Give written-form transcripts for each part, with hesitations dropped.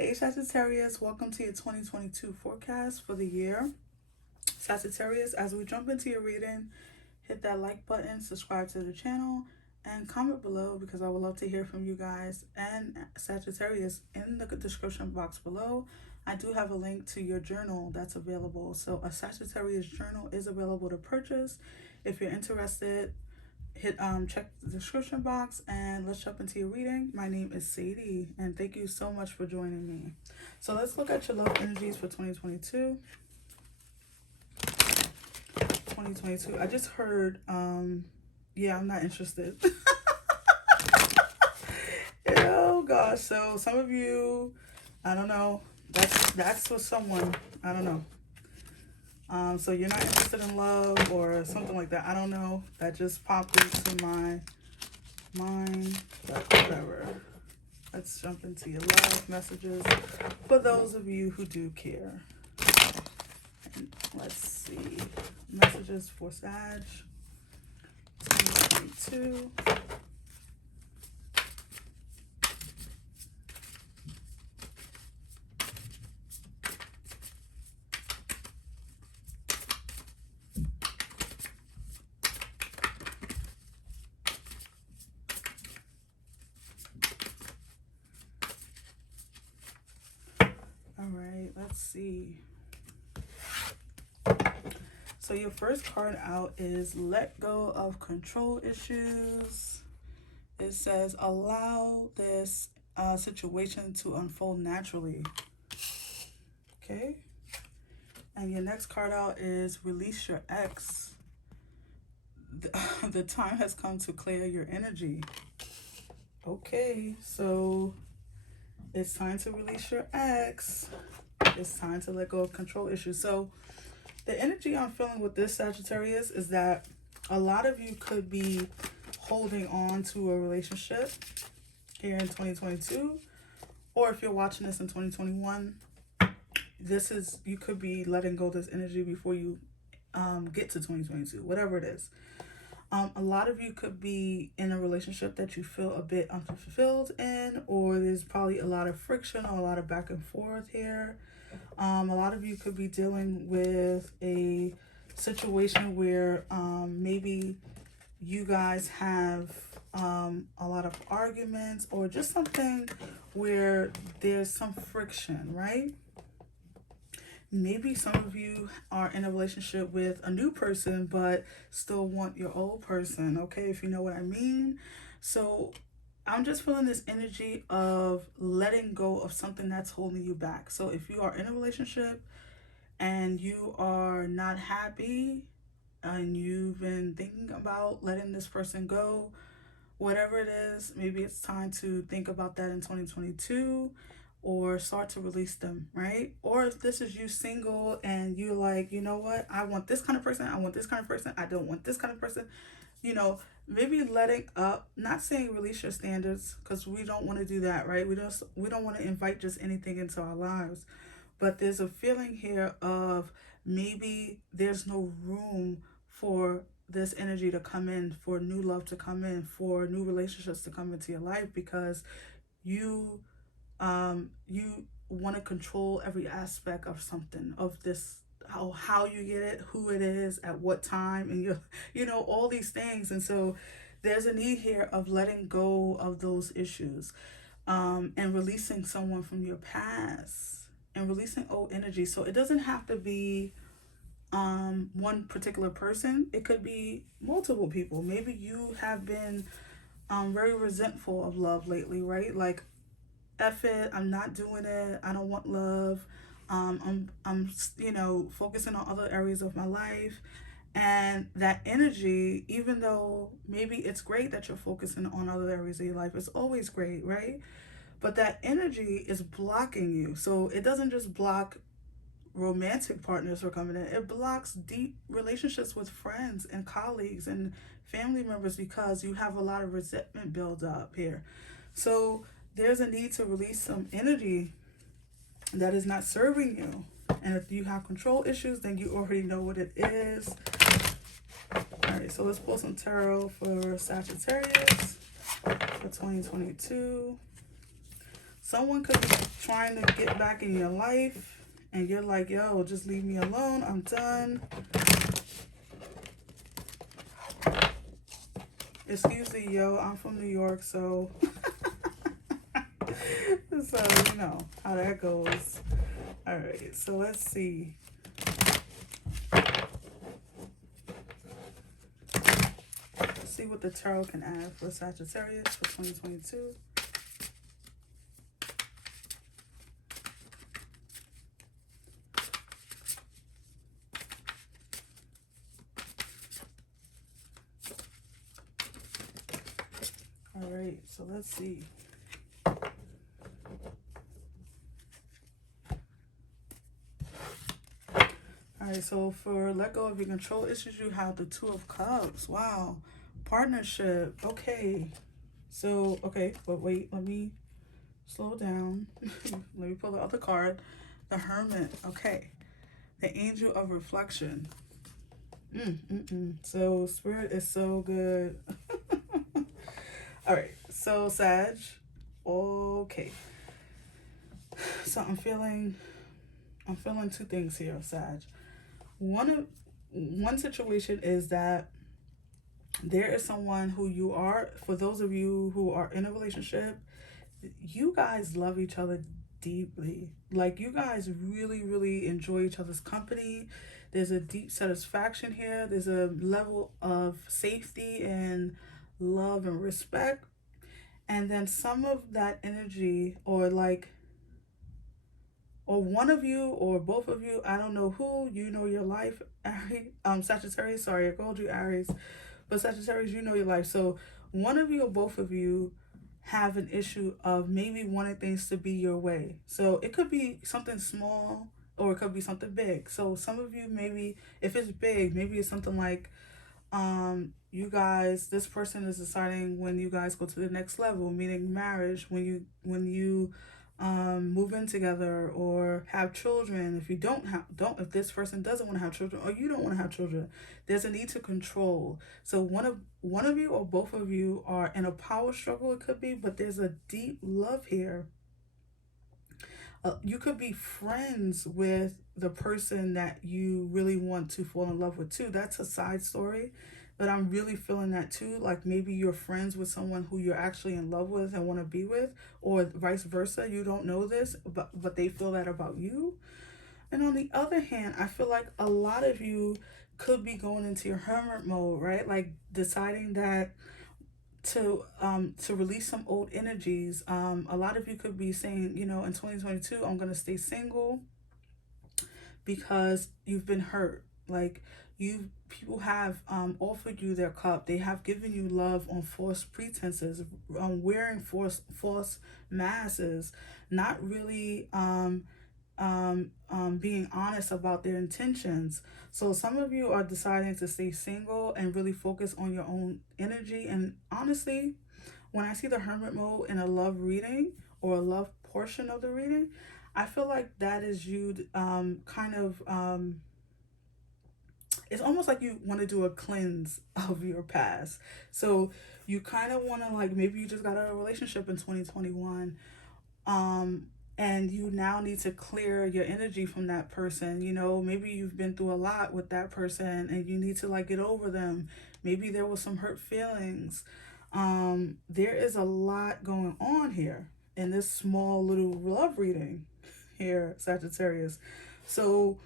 Hey Sagittarius, welcome to your 2022 forecast for the year. Sagittarius, as we jump into your reading, hit that like button, subscribe to the channel, and comment below because I would love to hear from you guys. And Sagittarius, in the description box below, I do have a link to your journal that's available. So a Sagittarius journal is available to purchase. If you're interested, check the description box and let's jump into your reading. My name is Sadie and thank you so much for joining me. So let's look at your love energies for 2022. I just heard yeah, I'm not interested. Oh gosh. So some of you, I don't know, that's for someone, I don't know. So you're not interested in love or something like that. I don't know. That just popped into my mind, but whatever. Let's jump into your love messages for those of you who do care. And let's see. Messages for Sag 2022. Let's see. So your first card out is let go of control issues. It says allow this situation to unfold naturally. Okay. And your next card out is release your ex. The time has come to clear your energy. Okay, so it's time to release your ex. It's time to let go of control issues. So the energy I'm feeling with this Sagittarius is that a lot of you could be holding on to a relationship here in 2022, or if you're watching this in 2021, you could be letting go of this energy before you get to 2022, whatever it is. A lot of you could be in a relationship that you feel a bit unfulfilled in, or there's probably a lot of friction or a lot of back and forth here. A lot of you could be dealing with a situation where maybe you guys have a lot of arguments, or just something where there's some friction, right? Maybe some of you are in a relationship with a new person but still want your old person, okay, if you know what I mean. So I'm just feeling this energy of letting go of something that's holding you back. So if you are in a relationship and you are not happy and you've been thinking about letting this person go, whatever it is, maybe it's time to think about that in 2022 or start to release them, right? Or if this is you single and you're like, you know what, I want this kind of person, I want this kind of person, I don't want this kind of person, you know, maybe letting up, not saying release your standards, because we don't want to do that, right? We don't want to invite just anything into our lives. But there's a feeling here of maybe there's no room for this energy to come in, for new love to come in, for new relationships to come into your life, because you want to control every aspect of something, of this, how you get it, who it is, at what time, and you know, all these things. And so there's a need here of letting go of those issues, and releasing someone from your past and releasing old energy. So it doesn't have to be one particular person. It could be multiple people. Maybe you have been very resentful of love lately, right? Like, F it, I'm not doing it, I don't want love. I'm you know, focusing on other areas of my life. And that energy, even though maybe it's great that you're focusing on other areas of your life, it's always great, right? But that energy is blocking you. So it doesn't just block romantic partners from coming in, it blocks deep relationships with friends and colleagues and family members, because you have a lot of resentment build up here. So there's a need to release some energy that is not serving you. And if you have control issues, then you already know what it is. All right, so let's pull some tarot for Sagittarius for 2022. Someone could be trying to get back in your life, and you're like, yo, just leave me alone. I'm done. Excuse me, yo. I'm from New York, so so you know how that goes. All right, so let's see. Let's see what the tarot can add for Sagittarius for 2022. All right, so let's see. All right, so for let go of your control issues, you have the Two of Cups. Wow. Partnership. Okay. So, okay, but wait, let me slow down. Let me pull the other card. The Hermit. Okay. The Angel of Reflection. So, Spirit is so good. All right, so Sag. Okay. So I'm feeling two things here, Sag. One situation is that there is someone who you are, for those of you who are in a relationship, you guys love each other deeply. Like, you guys really, really enjoy each other's company. There's a deep satisfaction here. There's a level of safety and love and respect. And then some of that energy, or like, or one of you or both of you, I don't know who, you know your life, Aries, Sagittarius, sorry, I called you Aries, but Sagittarius, you know your life. So one of you or both of you have an issue of maybe wanting things to be your way. So it could be something small or it could be something big. So some of you, maybe if it's big, maybe it's something like, you guys, this person is deciding when you guys go to the next level, meaning marriage, when you move in together or have children. If you if this person doesn't want to have children, or you don't want to have children, there's a need to control. So one of you or both of you are in a power struggle. It could be, but there's a deep love here. You could be friends with the person that you really want to fall in love with too. That's a side story, but I'm really feeling that too. Like, maybe you're friends with someone who you're actually in love with and want to be with, or vice versa. You don't know this, but they feel that about you. And on the other hand, I feel like a lot of you could be going into your hermit mode, right? Like, deciding that to release some old energies. A lot of you could be saying, you know, in 2022, I'm gonna stay single because you've been hurt. Like, people have offered you their cup. They have given you love on false pretenses, wearing false masks, not really being honest about their intentions. So some of you are deciding to stay single and really focus on your own energy. And honestly, when I see the hermit mode in a love reading or a love portion of the reading, I feel like that is you kind of it's almost like you want to do a cleanse of your past. So you kind of want to, like, maybe you just got out of a relationship in 2021, and you now need to clear your energy from that person. You know, maybe you've been through a lot with that person and you need to, like, get over them. Maybe there was some hurt feelings. There is a lot going on here in this small little love reading here, Sagittarius. So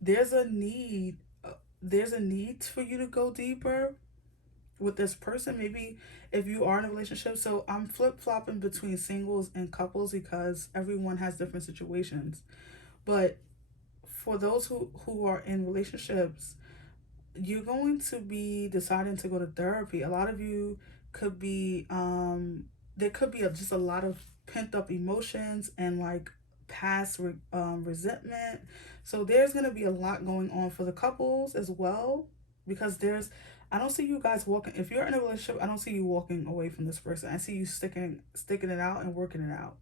there's a need for you to go deeper with this person. Maybe if you are in a relationship. So I'm flip-flopping between singles and couples because everyone has different situations. But for those who are in relationships, you're going to be deciding to go to therapy. A lot of you could be there could be just a lot of pent up emotions and, like, past resentment. So there's going to be a lot going on for the couples as well, because I don't see you guys walking. If you're in a relationship, I don't see you walking away from this person. I see you sticking it out and working it out.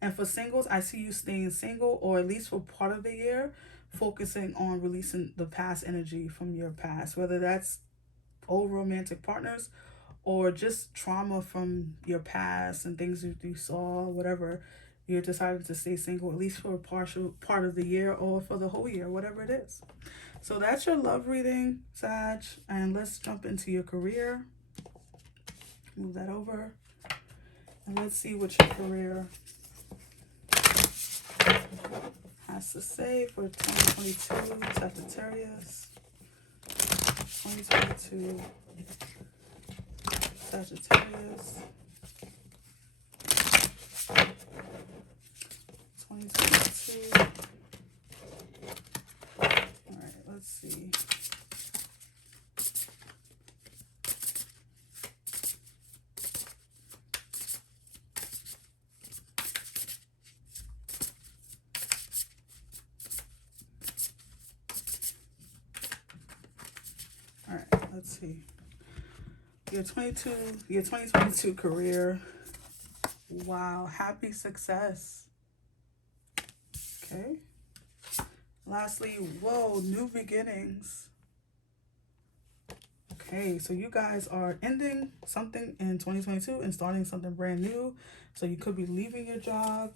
And for singles, I see you staying single, or at least for part of the year, focusing on releasing the past energy from your past, whether that's old romantic partners or just trauma from your past and things you saw, whatever. You're deciding to stay single at least for a partial part of the year or for the whole year, whatever it is. So that's your love reading, Sag. And let's jump into your career. Move that over. And let's see what your career has to say for 2022, Sagittarius. 2022, Sagittarius. 2022. All right, let's see. All right, let's see. Your 2022 career. Wow, happy success. Okay. Lastly, whoa, new beginnings. Okay, so you guys are ending something in 2022 and starting something brand new. So you could be leaving your job,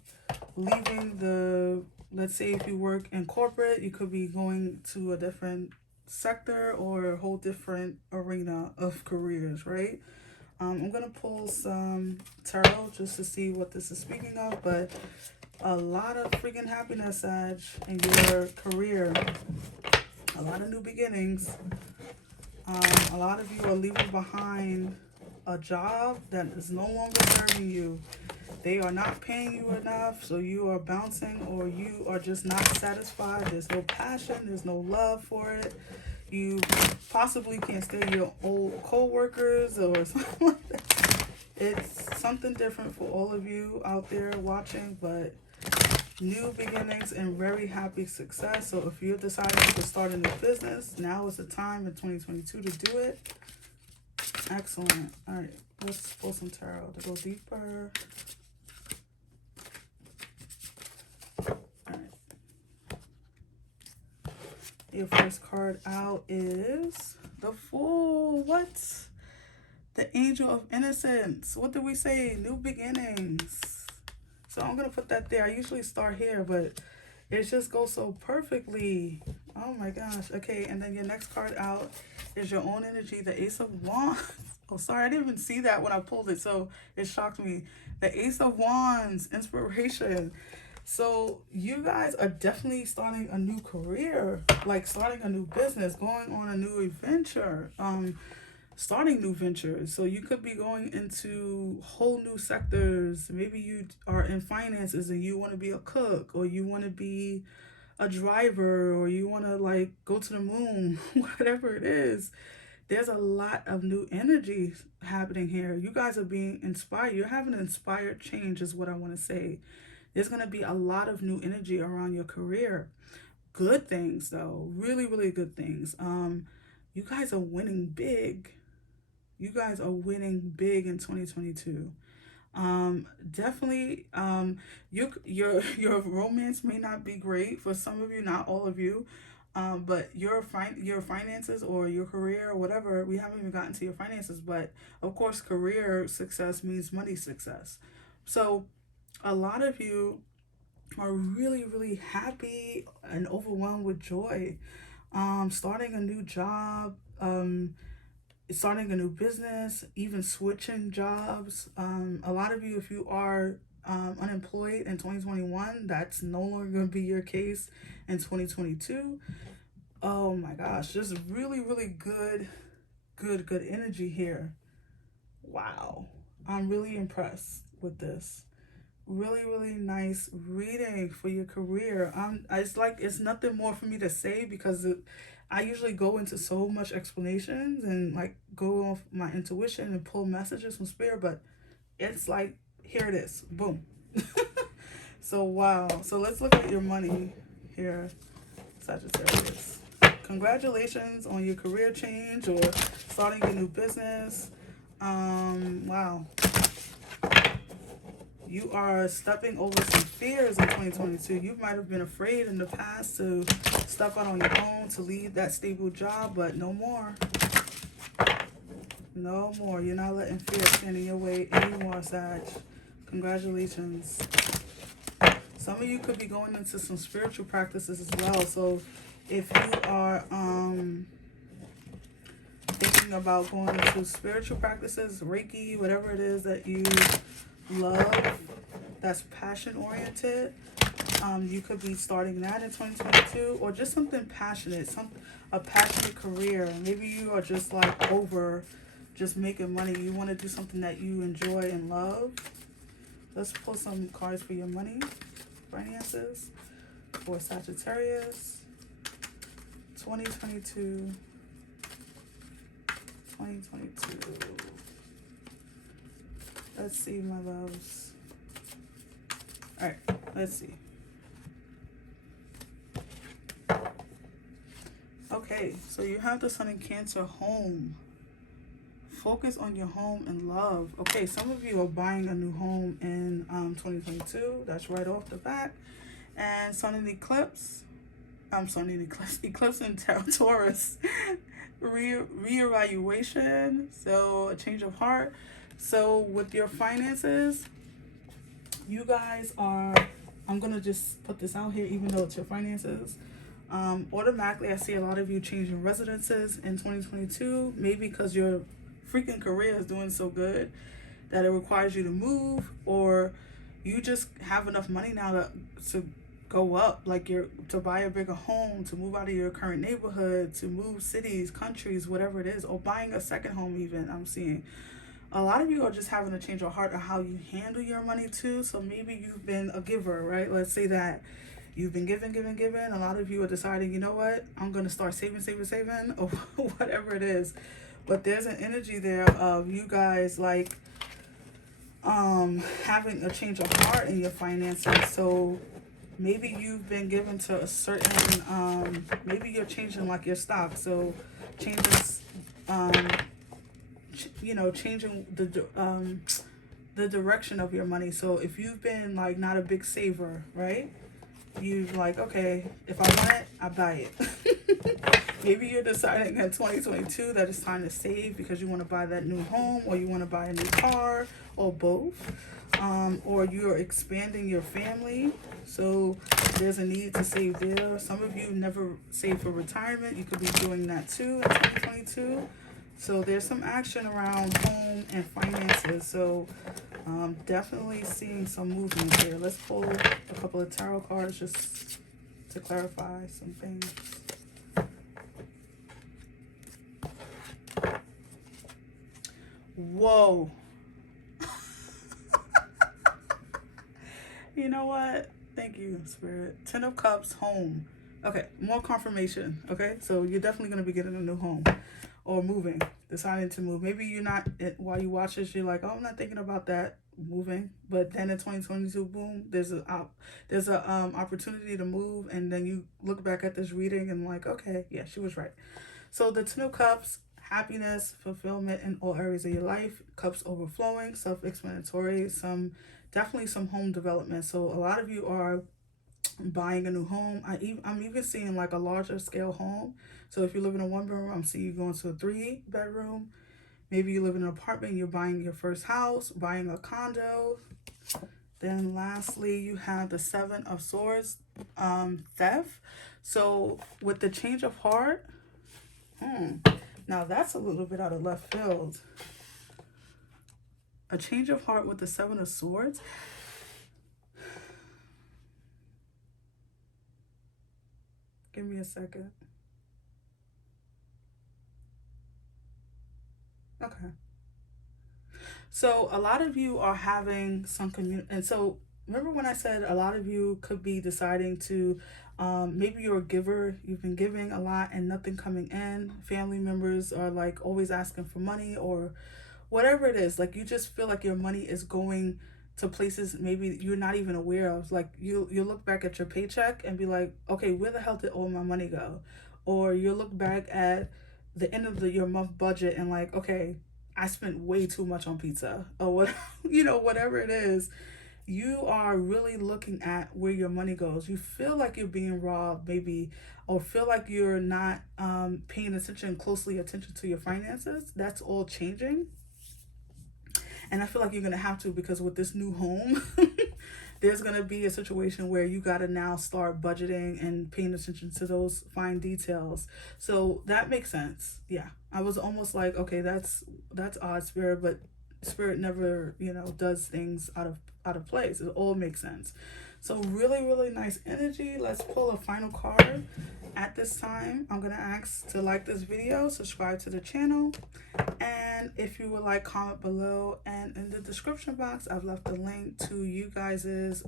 leaving let's say if you work in corporate, you could be going to a different sector or a whole different arena of careers, right? I'm going to pull some tarot just to see what this is speaking of, but a lot of freaking happiness, Sag, in your career. A lot of new beginnings. A lot of you are leaving behind a job that is no longer serving you. They are not paying you enough, so you are bouncing, or you are just not satisfied. There's no passion, there's no love for it. You possibly can't stand your old co-workers or something like that. It's something different for all of you out there watching, but new beginnings and very happy success. So if you're deciding to start a new business, now is the time in 2022 to do it. Excellent. All right, let's pull some tarot to go deeper. All right. Your first card out is the Fool. What? The Angel of Innocence. What did we say? New beginnings. So I'm going to put that there. I usually start here, but it just goes so perfectly. Oh my gosh. Okay, and then your next card out is your own energy, the Ace of Wands. Oh, sorry, I didn't even see that when I pulled it, so it shocked me. The Ace of Wands, inspiration. So you guys are definitely starting a new career, like starting a new business, going on a new adventure. Starting new ventures. So you could be going into whole new sectors. Maybe you are in finances and you want to be a cook, or you want to be a driver, or you want to like go to the moon, whatever it is. There's a lot of new energy happening here. You guys are being inspired. You're having an inspired change is what I want to say. There's going to be a lot of new energy around your career. Good things though. Really, really good things. You guys are winning big. You guys are winning big in 2022. Definitely, your romance may not be great for some of you, not all of you, but your finances or your career or whatever. We haven't even gotten to your finances, but of course, career success means money success. So, a lot of you are really, really happy and overwhelmed with joy. Starting a new job. Starting a new business, even switching jobs. A lot of you, if you are unemployed in 2021, that's no longer going to be your case in 2022. Oh my gosh, just really, really good energy here. Wow, I'm really impressed with this. Really, really nice reading for your career. It's nothing more for me to say because I usually go into so much explanations and like go off my intuition and pull messages from spirit, but it's like, here it is, boom. So wow. So let's look at your money here, Sagittarius. Congratulations on your career change or starting a new business. Wow. You are stepping over some fears in 2022. You might have been afraid in the past to step out on your own, to leave that stable job, but no more. No more. You're not letting fear stand in your way anymore, Sag. Congratulations. some of you could be going into some spiritual practices as well. So if you are thinking about going into spiritual practices, Reiki, whatever it is that you love, that's passion oriented, you could be starting that in 2022, or just something passionate, a passionate career. Maybe you are just like over just making money. You want to do something that you enjoy and love. Let's pull some cards for your money, finances, for Sagittarius, 2022. 2022. Let's see, my loves. All right, let's see. Okay, so you have the Sun in Cancer, home. Focus on your home and love. Okay, some of you are buying a new home in 2022. That's right off the bat. And Sun in Eclipse. Eclipse in Taurus. Reevaluation. So a change of heart. So with your finances, you guys are, I'm going to just put this out here, even though it's your finances. Automatically, I see a lot of you changing residences in 2022, maybe because your freaking career is doing so good that it requires you to move, or you just have enough money now to go up, like to buy a bigger home, to move out of your current neighborhood, to move cities, countries, whatever it is, or buying a second home even. I'm seeing a lot of you are just having a change of heart of how you handle your money too. So maybe you've been a giver, right? Let's say that you've been giving. A lot of you are deciding, you know what, I'm going to start saving, or whatever it is. But there's an energy there of you guys like having a change of heart in your finances. So maybe you've been given to a certain, maybe you're changing like your stock. So changing, changing the direction of your money. So if you've been like not a big saver, right? You're like, okay, if I want it, I buy it. Maybe you're deciding in 2022 that it's time to save because you want to buy that new home, or you want to buy a new car, or both. Or you're expanding your family. So there's a need to save there. Some of you never save for retirement. You could be doing that too in 2022. So there's some action around home and finances. So definitely seeing some movement here. Let's pull a couple of tarot cards just to clarify some things. Whoa. You know what? Thank you, Spirit. 10 of Cups, home. Okay, more confirmation. Okay, so you're definitely going to be getting a new home or moving, deciding to move. Maybe you're not, while you watch this, you're like, oh, I'm not thinking about that, moving. But then in 2022, boom, there's a opportunity to move. And then you look back at this reading and like, okay, yeah, she was right. So the 10 of Cups, happiness, fulfillment in all areas of your life, cups overflowing, self-explanatory, definitely some home development. So a lot of you are buying a new home. I'm even seeing like a larger scale home. So if you live in a 1-bedroom, I'm seeing you going to a 3-bedroom. Maybe you live in an apartment, you're buying your first house, buying a condo. Then lastly, you have the 7 of Swords, theft. So with the change of heart, now that's a little bit out of left field. A change of heart with the 7 of Swords. Give me a second. Okay. So a lot of you are having some and so remember when I said a lot of you could be deciding to, maybe you're a giver, you've been giving a lot and nothing coming in. Family members are like always asking for money, or whatever it is. Like you just feel like your money is going to places maybe you're not even aware of. Like you look back at your paycheck and be like, okay, where the hell did all my money go? Or you look back at the end of your month budget and like, okay, I spent way too much on pizza, or what, whatever it is. You are really looking at where your money goes. You feel like you're being robbed, maybe, or feel like you're not paying closely attention to your finances. That's all changing. And I feel like you're going to have to, because with this new home, there's going to be a situation where you got to now start budgeting and paying attention to those fine details. So that makes sense. Yeah. I was almost like, okay, that's odd, Spirit, but Spirit never, does things out of place. It all makes sense. So really, really nice energy. Let's pull a final card. At this time, I'm going to ask to like this video, subscribe to the channel, and if you would like, comment below. And in the description box, I've left a link to you guys's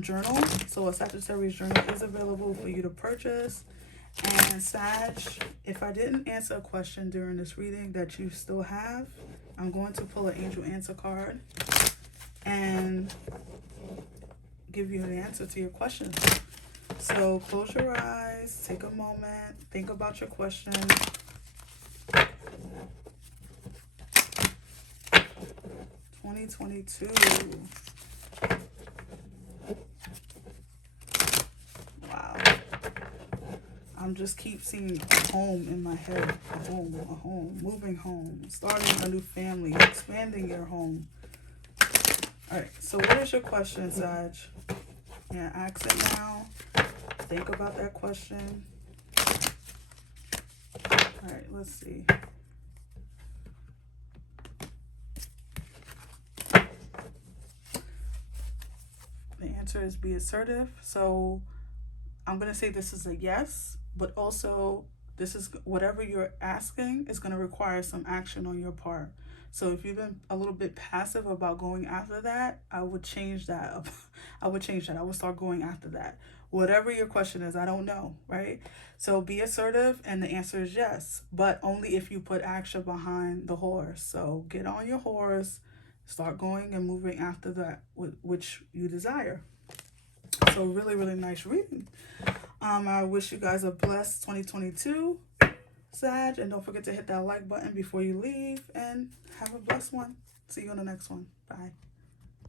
journal. So a Sagittarius journal is available for you to purchase. And Sag, if I didn't answer a question during this reading that you still have, I'm going to pull an angel answer card and give you an answer to your question. So close your eyes, take a moment, think about your question. 2022. Wow. I'm just keep seeing a home in my head. A home, moving home, starting a new family, expanding your home. All right, so what is your question, Sag? Yeah, ask it now. Think about that question. All right, let's see. The answer is be assertive. So I'm going to say this is a yes, but also this is whatever you're asking is going to require some action on your part. So if you've been a little bit passive about going after that, I would change that. I would start going after that. Whatever your question is, I don't know, right? So be assertive, and the answer is yes, but only if you put action behind the horse. So get on your horse, start going and moving after that, which you desire. So really, really nice reading. I wish you guys a blessed 2022, Sag, and don't forget to hit that like button before you leave, and have a blessed one. See you on the next one. Bye.